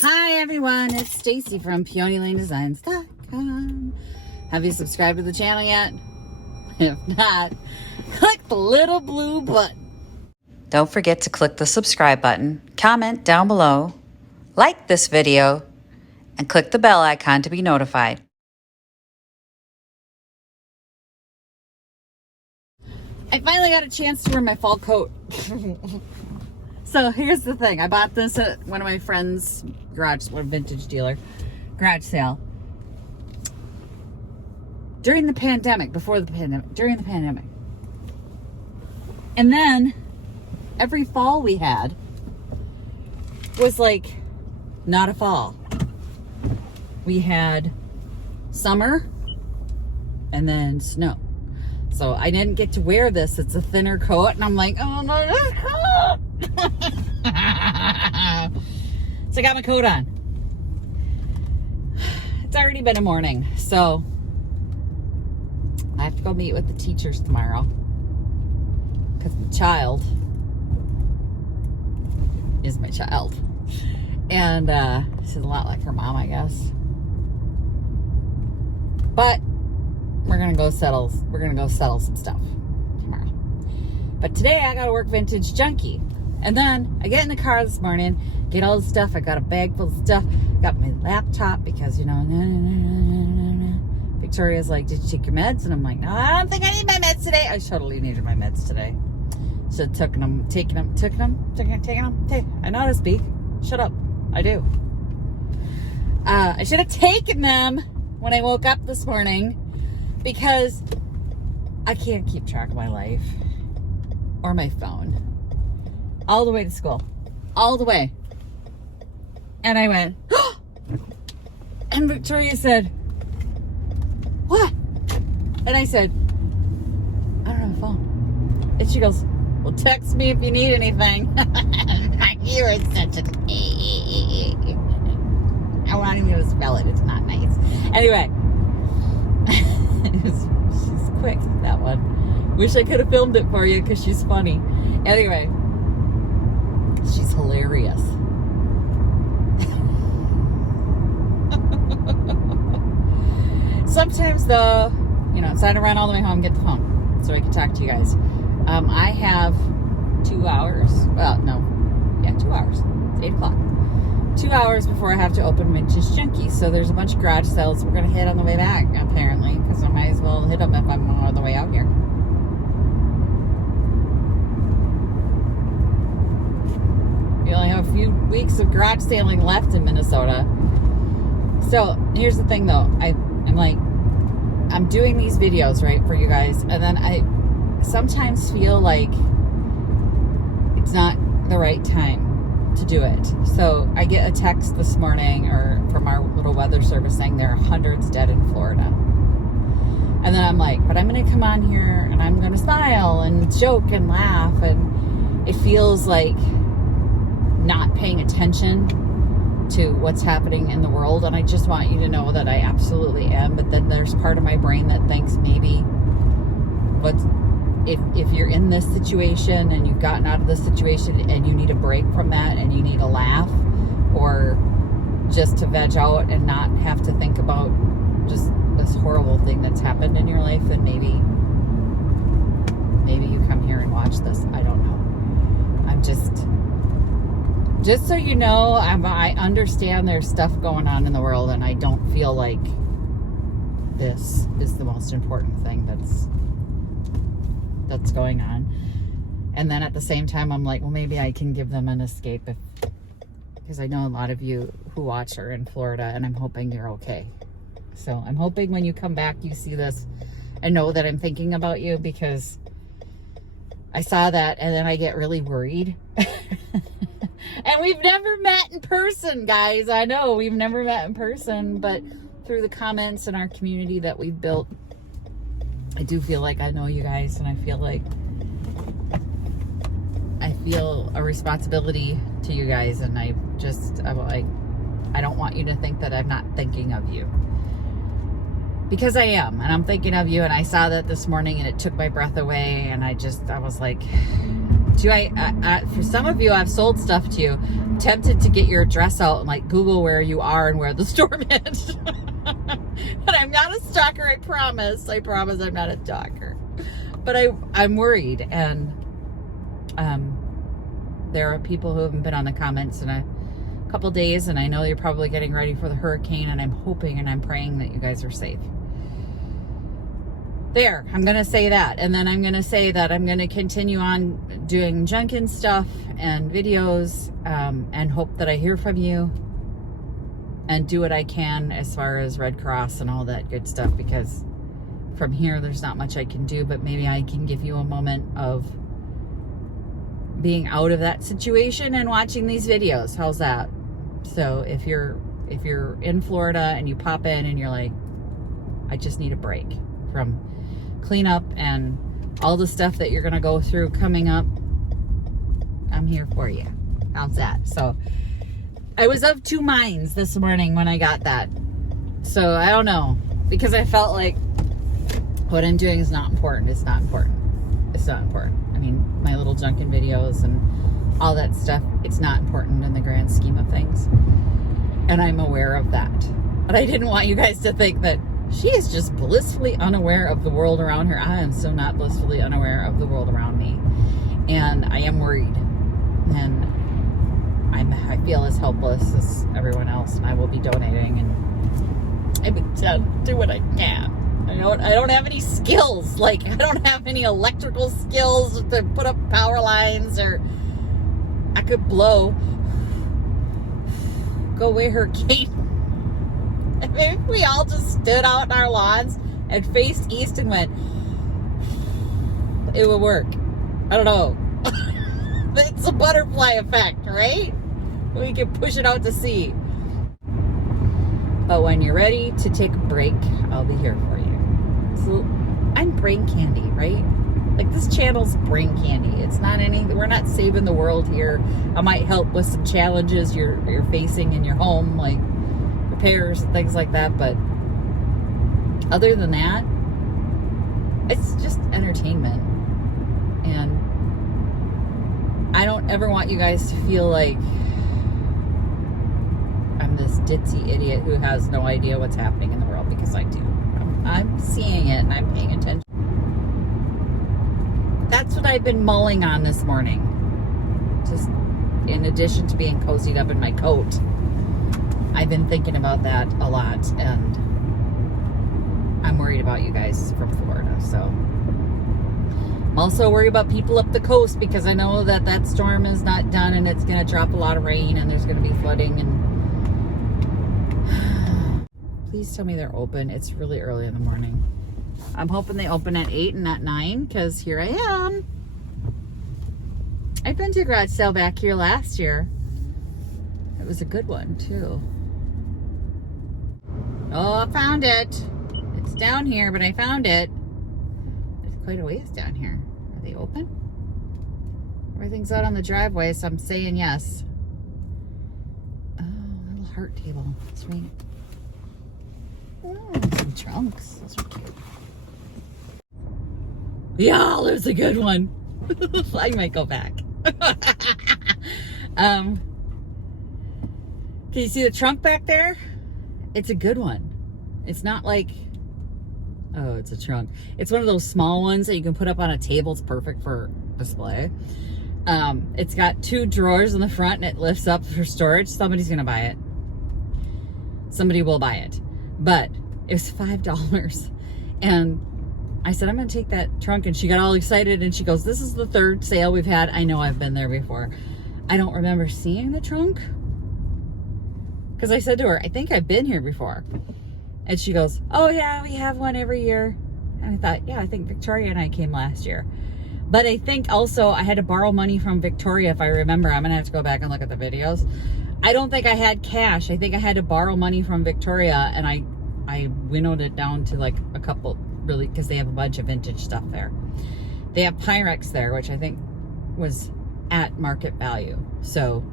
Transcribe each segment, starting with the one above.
Hi everyone, it's Stacy from PeonyLaneDesigns.com. Have you subscribed to the channel yet? If not, click the little blue button. Don't forget to click the subscribe button, comment down below, like this video, and click the bell icon to be notified. I finally got a chance to wear my fall coat. So here's the thing. I bought this at one of my friends' vintage dealer, garage sale. During the pandemic, during the pandemic. And then every fall we had was like not a fall. We had summer and then snow. So I didn't get to wear this. It's a thinner coat. And I'm like, oh no, this coat. So I got my coat on. It's already been a morning. So I have to go meet with the teachers tomorrow. Because the child is my child. And she's a lot like her mom, I guess. But we're gonna go settle some stuff tomorrow. But today I gotta work Vintage Junkie. And then I get in the car this morning, get all the stuff. I got a bag full of stuff. Got my laptop because, you know, Victoria's like, did you take your meds? And I'm like, no, I don't think I need my meds today. I totally needed my meds today. Should have taken them. I know how to speak. Shut up. I do. I should have taken them when I woke up this morning because I can't keep track of my life or my phone. All the way to school. All the way. And I went, oh! And Victoria said, what? And I said, I don't have a phone. And she goes, well, text me if you need anything. You are such a... I want you to spell it. It's not nice. Anyway. She's quick, that one. Wish I could have filmed it for you because she's funny. Anyway. She's hilarious. Sometimes though, you know, sign around all the way home, get the phone so I can talk to you guys. I have 2 hours. Well, no. Yeah, 2 hours. It's 8 o'clock. 2 hours before I have to open Vintage Junkie. So there's a bunch of garage sales we're going to hit on the way back, apparently, because I might as well hit them if I'm on the way out here. We only have a few weeks of garage sailing left in Minnesota. So here's the thing though. I'm doing these videos, right, for you guys. And then I sometimes feel like it's not the right time to do it. So I get a text this morning or from our little weather service saying there are hundreds dead in Florida. And then I'm like, but I'm going to come on here and I'm going to smile and joke and laugh. And it feels like not paying attention to what's happening in the world. And I just want you to know that I absolutely am. But then there's part of my brain that thinks maybe if you're in this situation and you've gotten out of this situation and you need a break from that and you need a laugh or just to veg out and not have to think about just this horrible thing that's happened in your life, then maybe you come here and watch this. I don't know. I'm just so you know, I understand there's stuff going on in the world and I don't feel like this is the most important thing that's going on. And then at the same time, I'm like, well, maybe I can give them an escape because I know a lot of you who watch are in Florida and I'm hoping you're okay. So I'm hoping when you come back, you see this and know that I'm thinking about you because I saw that and then I get really worried. And we've never met in person, guys. I know we've never met in person, but through the comments in our community that we've built, I do feel like I know you guys, and I feel a responsibility to you guys, and I'm like, I don't want you to think that I'm not thinking of you. Because I am, and I'm thinking of you, and I saw that this morning and it took my breath away, and I was like, for some of you, I've sold stuff to you. I'm tempted to get your address out and like Google where you are and where the storm is. But I'm not a stalker, I promise. I promise I'm not a stalker. But I'm worried, and there are people who haven't been on the comments in a couple days, and I know you're probably getting ready for the hurricane, and I'm hoping and I'm praying that you guys are safe. There, I'm going to say that. And then I'm going to say that I'm going to continue on doing Junkin stuff and videos, and hope that I hear from you and do what I can as far as Red Cross and all that good stuff, because from here, there's not much I can do, but maybe I can give you a moment of being out of that situation and watching these videos. How's that? So if you're in Florida and you pop in and you're like, I just need a break from cleanup and all the stuff that you're gonna go through coming up, I'm here for you. How's that? So I was of two minds this morning when I got that. So I don't know, because I felt like what I'm doing is not important. It's not important. It's not important. I mean, my little Junkin videos and all that stuff, it's not important in the grand scheme of things. And I'm aware of that. But I didn't want you guys to think that she is just blissfully unaware of the world around her. I am so not blissfully unaware of the world around me. And I am worried. And I feel as helpless as everyone else. And I will be donating. And I would do what I can. I don't have any skills. Like, I don't have any electrical skills to put up power lines, or I could blow. Go away, hurricane. Maybe if we all just stood out in our lawns and faced east and went, it would work. I don't know. It's a butterfly effect, right? We can push it out to sea. But when you're ready to take a break, I'll be here for you. So I'm brain candy, right? Like, this channel's brain candy. It's not anything. We're not saving the world here. I might help with some challenges you're facing in your home, like repairs and things like that. But other than that, it's just entertainment. And I don't ever want you guys to feel like I'm this ditzy idiot who has no idea what's happening in the world, because I do. I'm seeing it and I'm paying attention. That's what I've been mulling on this morning. Just in addition to being cozied up in my coat, I've been thinking about that a lot, and I'm worried about you guys from Florida. So I'm also worried about people up the coast, because I know that storm is not done and it's going to drop a lot of rain and there's going to be flooding. And please tell me they're open. It's really early in the morning. I'm hoping they open at 8 and not 9, because here I am. I've been to a garage sale back here last year. It was a good one, too. Oh, I found it. It's down here, but I found it. It's quite a ways down here. Are they open? Everything's out on the driveway, so I'm saying yes. Oh, a little heart table. Sweet. Oh, some trunks. Those are cute. Yeah, there's a good one. I might go back. Can you see the trunk back there? It's a good one. It's not like, oh, it's a trunk. It's one of those small ones that you can put up on a table. It's perfect for display. It's got 2 drawers in the front and it lifts up for storage. Somebody's gonna buy it. Somebody will buy it. But it was $5. And I said, I'm going to take that trunk. And she got all excited and she goes, this is the 3rd sale we've had. I know I've been there before. I don't remember seeing the trunk, because I said to her, I think I've been here before. And she goes, oh yeah, we have one every year. And I thought, yeah, I think Victoria and I came last year. But I think also I had to borrow money from Victoria, if I remember. I'm going to have to go back and look at the videos. I don't think I had cash. I think I had to borrow money from Victoria, and I winnowed it down to like a couple, really, because they have a bunch of vintage stuff there. They have Pyrex there, which I think was at market value. So,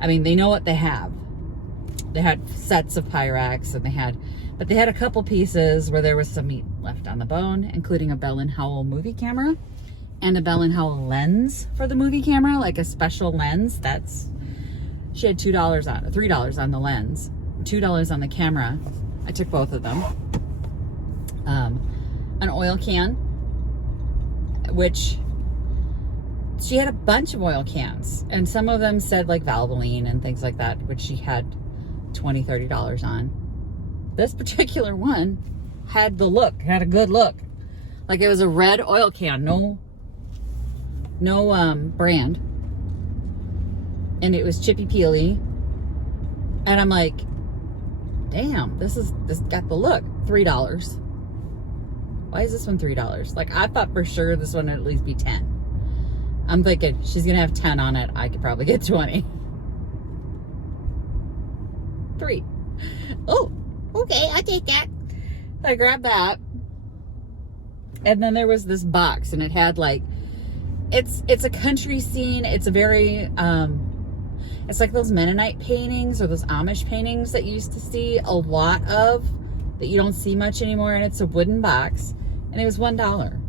I mean, they know what they have. They had sets of Pyrex, and they had a couple pieces where there was some meat left on the bone, including a Bell & Howell movie camera Annabelle & Howell lens for the movie camera, like a special lens. She had $3 on the lens, $2 on the camera. I took both of them. An oil can, which she had a bunch of oil cans, and some of them said like Valvoline and things like that, which she had $20, $30 on. This particular one had a good look. Like it was a red oil can, no brand. And it was chippy peely. And I'm like, damn, this got the look. $3. Why is this one $3? Like I thought for sure this one would at least be 10. I'm thinking she's gonna have 10 on it. I could probably get 20. 3. Oh, okay, I'll take that. I grabbed that. And then there was this box, and it had like, it's a country scene. It's a very, it's like those Mennonite paintings or those Amish paintings that you used to see a lot of that you don't see much anymore. And it's a wooden box, and it was $1.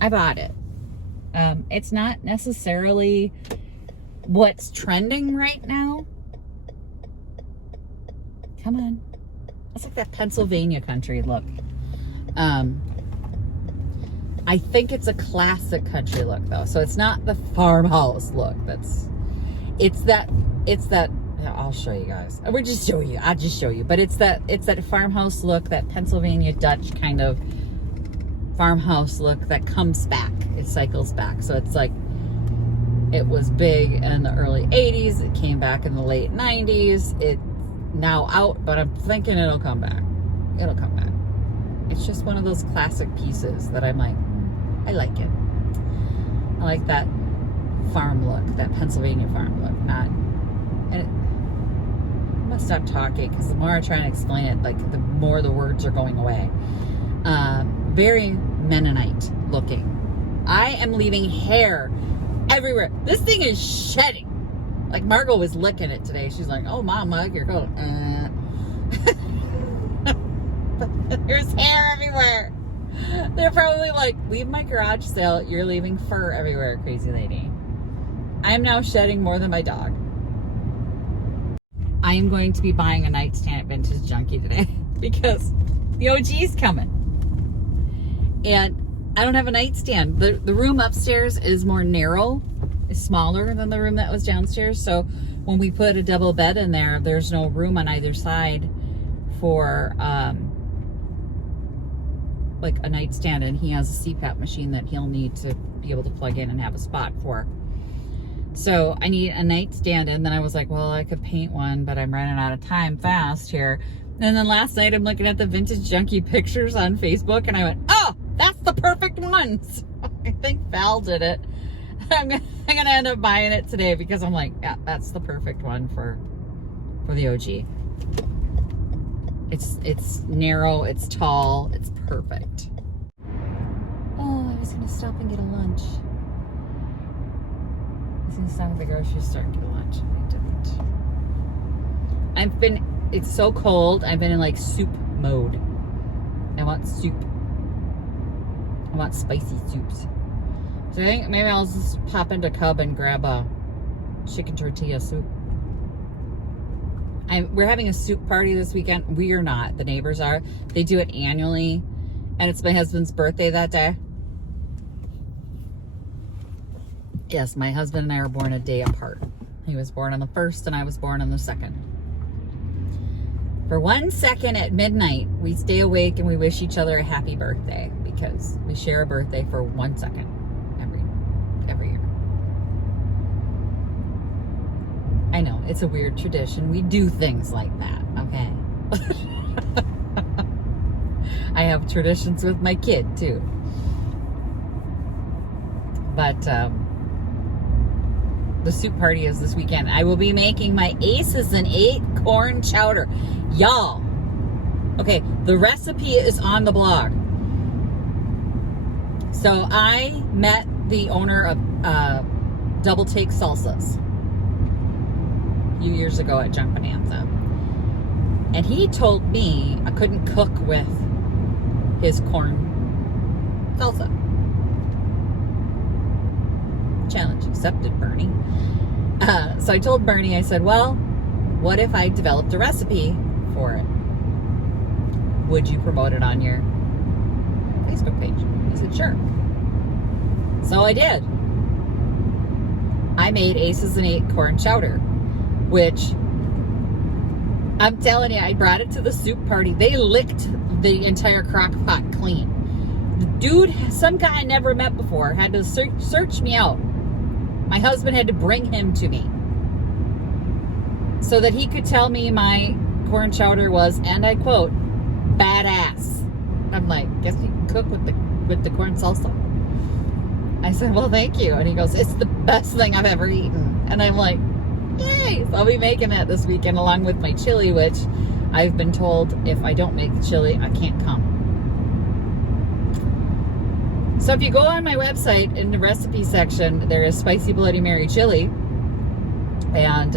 I bought it. It's not necessarily what's trending right now. Come on. It's like that Pennsylvania country look. I think it's a classic country look though. So it's not the farmhouse look. It's that, I'll show you guys. I'll just show you. But it's that farmhouse look, that Pennsylvania Dutch kind of farmhouse look that comes back. It cycles back. So it's like, it was big in the early 80s. It came back in the late 90s. It's now out, but I'm thinking it'll come back. It'll come back. It's just one of those classic pieces that I'm like, I like it. I like that farm look, that Pennsylvania farm look. I must stop talking because the more I try to explain it, like the more the words are going away. Very Mennonite looking. I am leaving hair everywhere. This thing is shedding. Like Margot was licking it today. She's like, "Oh, Mom, Mug, you're going." There's hair everywhere. They're probably like, "Leave my garage sale. You're leaving fur everywhere, crazy lady." I am now shedding more than my dog. I am going to be buying a nightstand at Vintage Junkie today because the OG's coming. And I don't have a nightstand. The room upstairs is more narrow, is smaller than the room that was downstairs. So when we put a double bed in there, there's no room on either side for like a nightstand, and he has a CPAP machine that he'll need to be able to plug in and have a spot for. So I need a nightstand, and then I was like, well, I could paint one, but I'm running out of time fast here. And then last night I'm looking at the Vintage Junkie pictures on Facebook, and I went, oh, that's the perfect one. So I think Val did it. I'm gonna end up buying it today because I'm like, yeah, that's the perfect one for the OG. It's narrow, it's tall, it's perfect. Oh, I was gonna stop and get a lunch. I was gonna stop at the grocery store and get a lunch. I didn't. It's so cold, I've been in like soup mode. I want soup. I want spicy soups. So I think maybe I'll just pop into Cub and grab a chicken tortilla soup. We're having a soup party this weekend. We are not. The neighbors are. They do it annually. And it's my husband's birthday that day. Yes, my husband and I are born a day apart. He was born on the 1st and I was born on the 2nd. For 1 second at midnight, we stay awake and we wish each other a happy birthday because we share a birthday for 1 second every year. I know, it's a weird tradition. We do things like that, okay? I have traditions with my kid, too. But, the soup party is this weekend. I will be making my Aces and 8 corn chowder. Y'all, okay, the recipe is on the blog. So I met the owner of Double Take Salsas a few years ago at Junk Bonanza. And he told me I couldn't cook with his corn salsa. accepted, Bernie. So I told Bernie, I said, well, what if I developed a recipe for it? Would you promote it on your Facebook page? He said, sure. So I did. I made Aces and 8 corn chowder, which I'm telling you, I brought it to the soup party. They licked the entire crock pot clean. The dude, some guy I never met before, had to search me out. My husband had to bring him to me so that he could tell me my corn chowder was, and I quote, badass. I'm like, guess you can cook with the corn salsa. I said, well, thank you. And he goes, it's the best thing I've ever eaten. And I'm like, yay! So I'll be making that this weekend along with my chili, which I've been told if I don't make the chili, I can't come. So if you go on my website in the recipe section, there is spicy Bloody Mary chili and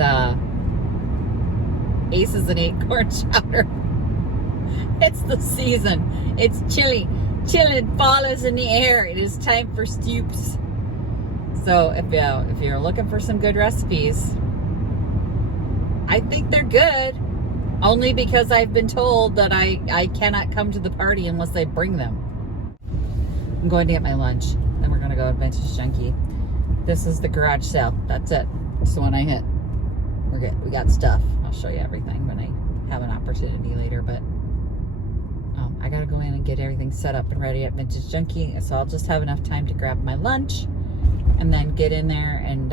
Aces and 8 corn chowder. It's the season. It's chilly. Chilly, fall is in the air. It is time for stoops. So if you're looking for some good recipes, I think they're good. Only because I've been told that I cannot come to the party unless I bring them. I'm going to get my lunch. Then we're going to go to Vintage Junkie. This is the garage sale. That's it. It's the one I hit. We're good. We got stuff. I'll show you everything when I have an opportunity later. But I got to go in and get everything set up and ready at Vintage Junkie. So I'll just have enough time to grab my lunch and then get in there and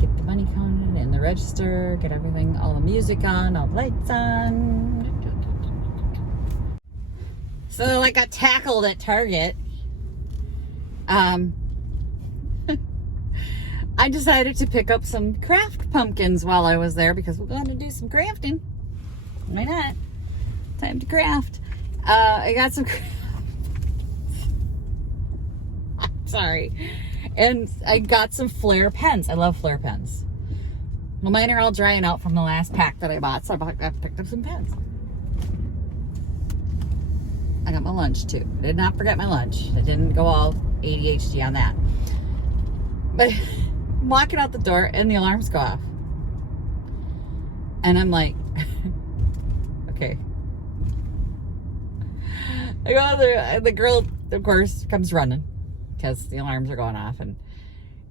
get the money counted in the register, get everything, all the music on, all the lights on. So I got tackled at Target. I decided to pick up some craft pumpkins while I was there because we're going to do some crafting. Why not? Time to craft. I got some I'm sorry. And I got some Flair pens. I love Flair pens. Well, mine are all drying out from the last pack that I bought, so I picked up some pens. I got my lunch too. I did not forget my lunch. I didn't go all ADHD on that. But I'm walking out the door and the alarms go off. And I'm like, okay. I go there, the girl, of course, comes running because the alarms are going off. And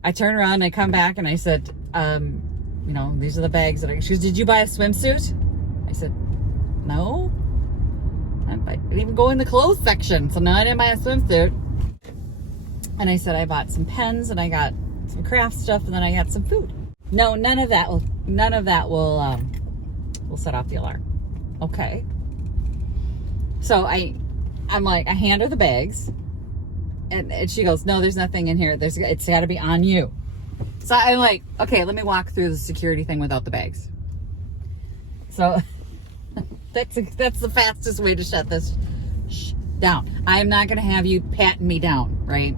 I turn around and I come back and I said, you know, these are the bags that she goes, did you buy a swimsuit? I said, no. I didn't even go in the clothes section, so now I didn't buy a swimsuit. And I said I bought some pens and I got some craft stuff and then I got some food. No, none of that will set off the alarm. Okay. So I'm like, I hand her the bags and she goes, no, there's nothing in here. It's got to be on you. So I'm like, okay, let me walk through the security thing without the bags. So that's the fastest way to shut this down. I'm not going to have you patting me down, right?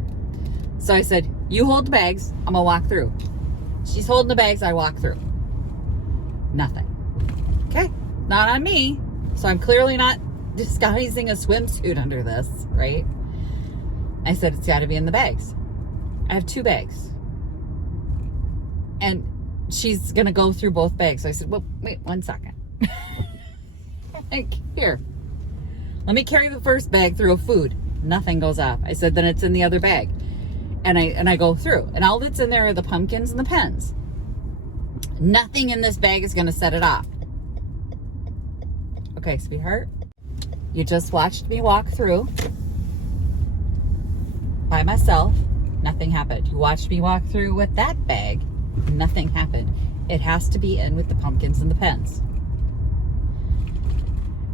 So I said, you hold the bags. I'm going to walk through. She's holding the bags. I walk through. Nothing. Okay. Not on me. So I'm clearly not disguising a swimsuit under this, right? I said, it's got to be in the bags. I have 2 bags. And she's going to go through both bags. So I said, well, wait 1 second. Like, here, let me carry the first bag through of food. Nothing goes off. I said, then it's in the other bag. And I go through. And all that's in there are the pumpkins and the pens. Nothing in this bag is going to set it off. Okay, sweetheart. You just watched me walk through by myself. Nothing happened. You watched me walk through with that bag. Nothing happened. It has to be in with the pumpkins and the pens.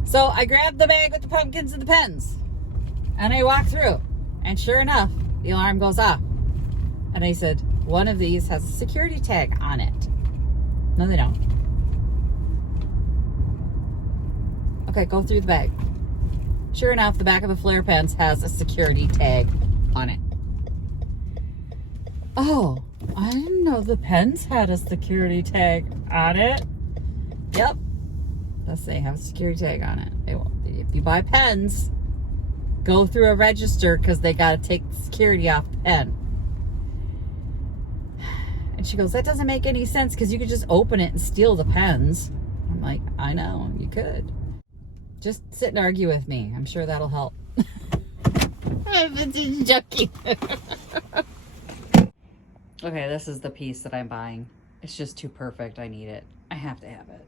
So I grabbed the bag with the pumpkins and the pens. And I walked through. And sure enough, the alarm goes off. And I said, one of these has a security tag on it. No, they don't. Okay, go through the bag. Sure enough, the back of the Flair pens has a security tag on it. Oh, I didn't know the pens had a security tag on it. Yep. Does they have a security tag on it. They won't. If you buy pens, go through a register because they got to take the security off the pen. And she goes, that doesn't make any sense because you could just open it and steal the pens. I'm like, I know, you could. Just sit and argue with me. I'm sure that'll help. Vintage junkie. Okay, this is the piece that I'm buying. It's just too perfect. I need it. I have to have it.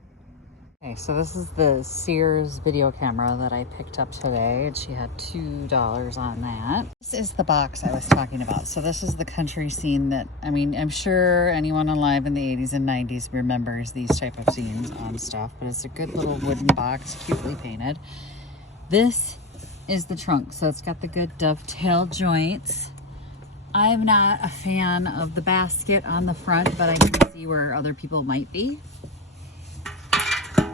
Okay, so this is the Sears video camera that I picked up today, and she had $2 on that. This is the box I was talking about. So this is the country scene that, I mean, I'm sure anyone alive in the 80s and 90s remembers these type of scenes on stuff, but it's a good little wooden box, cutely painted. This is the trunk, so it's got the good dovetail joints. I'm not a fan of the basket on the front, but I can see where other people might be.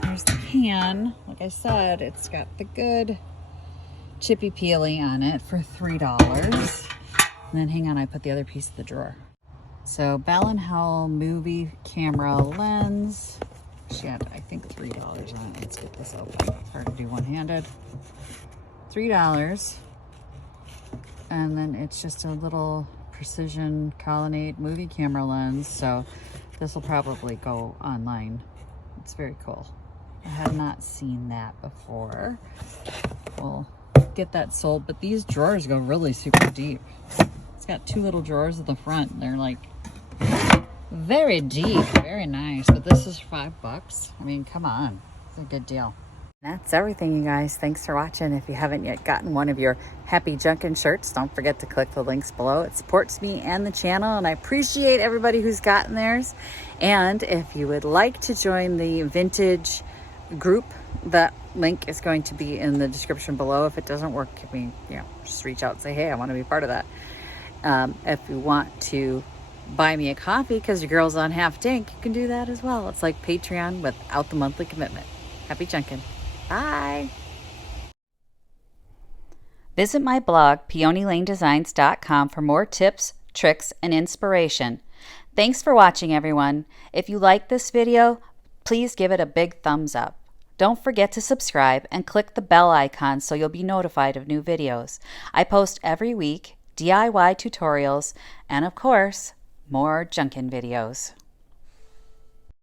There's the can. Like I said, it's got the good chippy peely on it for $3. And then hang on, I put the other piece of the drawer. So Bell & Howell movie camera lens. She had, I think, $3 on it. Let's get this open. It's hard to do one-handed. $3. And then it's just a little precision colonnade movie camera lens. So this will probably go online. It's very cool. I have not seen that before. We'll get that sold, but these drawers go really super deep. It's got two little drawers at the front. They're like very deep, very nice. But this is $5. I mean, come on, it's a good deal. That's everything, you guys. Thanks for watching. If you haven't yet gotten one of your Happy Junkin' shirts, don't forget to click the links below. It supports me and the channel, and I appreciate everybody who's gotten theirs. And if you would like to join the vintage group, that link is going to be in the description below. If it doesn't work, give me, just reach out and say, hey, I want to be part of that. If you want to buy me a coffee because your girl's on half tank, you can do that as well. It's like Patreon without the monthly commitment. Happy Junkin'. Bye. Visit my blog, peonylanedesigns.com, for more tips, tricks, and inspiration. Thanks for watching, everyone. If you like this video, please give it a big thumbs up. Don't forget to subscribe and click the bell icon so you'll be notified of new videos. I post every week DIY tutorials and, of course, more Junkin' videos.